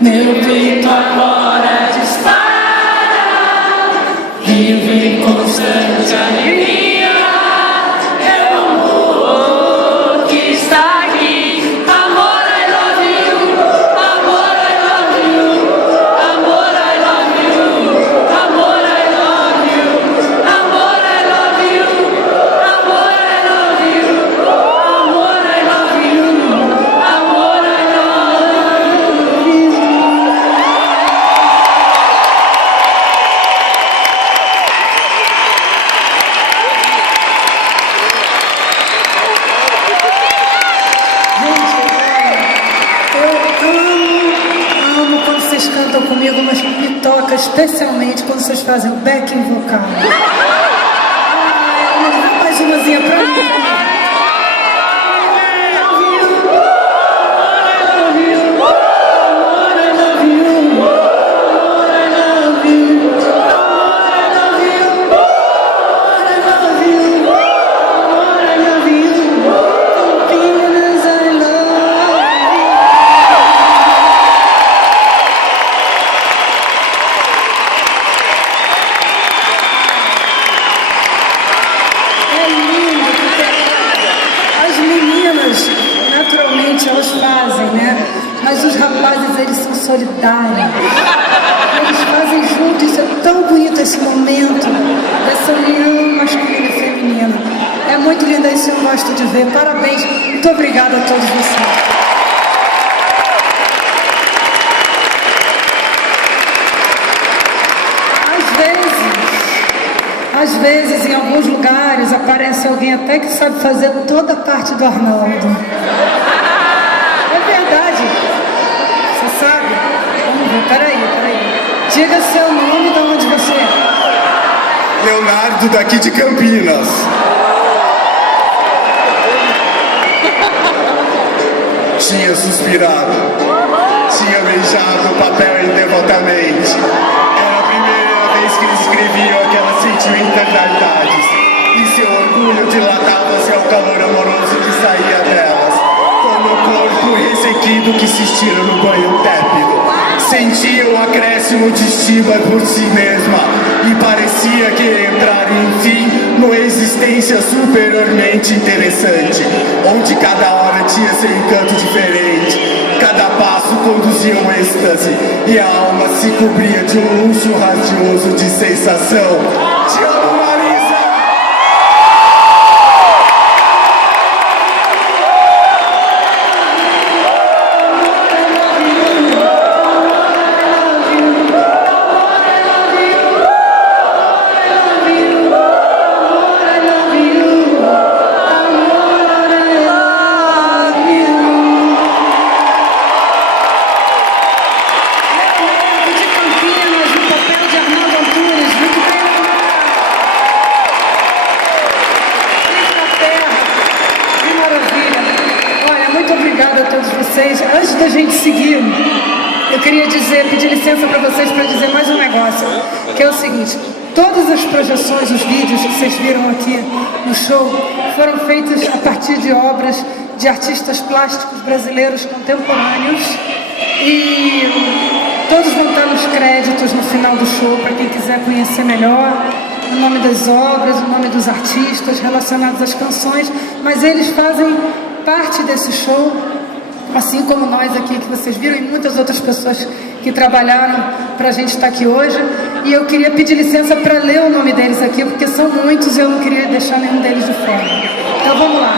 Meu peito agora dispara, vivo em constante alegria. É o amor que está aqui. Amor, I love you. Amor, I love you. Amor, I love you. Amor, I love you. Amor, I love you. Amor, I love you. Amor, I love you. Amor, I love you. Eu amo quando vocês cantam comigo, mas me toca especialmente quando vocês fazem o backing vocal. Dá mais umazinha pra mim. Naturalmente elas fazem, né? Mas os rapazes, eles são solidários. Eles fazem juntos, isso é tão bonito esse momento dessa união masculina e feminina. É muito lindo isso, eu gosto de ver. Parabéns, muito obrigada a todos vocês. Às vezes, em alguns lugares, aparece alguém até que sabe fazer toda a parte do Arnaldo. É verdade. Você sabe? Vamos ver, peraí. Diga seu nome e de onde você é. Leonardo, daqui de Campinas. Tinha suspirado, tinha beijado o papel indevotamente. Era a primeira vez que ele escrevia aquelas sentimentalidades, e seu orgulho dilatava-se ao calor amoroso que saía delas, como o corpo ressequido que se estira no banho tépido. Sentia o acréscimo de estima por si mesma e parecia querer entrar, enfim, numa existência superiormente interessante, onde cada hora tinha seu encanto diferente, cada passo conduzia um êxtase e a alma se cobria de um luxo radioso de sensação. Te amo, Marisa! Obrigada a todos vocês. Antes da gente seguir, eu queria pedir licença para vocês para dizer mais um negócio, que é o seguinte: todas as projeções, os vídeos que vocês viram aqui no show foram feitos a partir de obras de artistas plásticos brasileiros contemporâneos e todos vão estar nos créditos no final do show para quem quiser conhecer melhor o nome das obras, o nome dos artistas relacionados às canções, mas eles fazem parte desse show, assim como nós aqui que vocês viram e muitas outras pessoas que trabalharam para a gente estar aqui hoje. E eu queria pedir licença para ler o nome deles aqui, porque são muitos e eu não queria deixar nenhum deles de fora. Então vamos lá.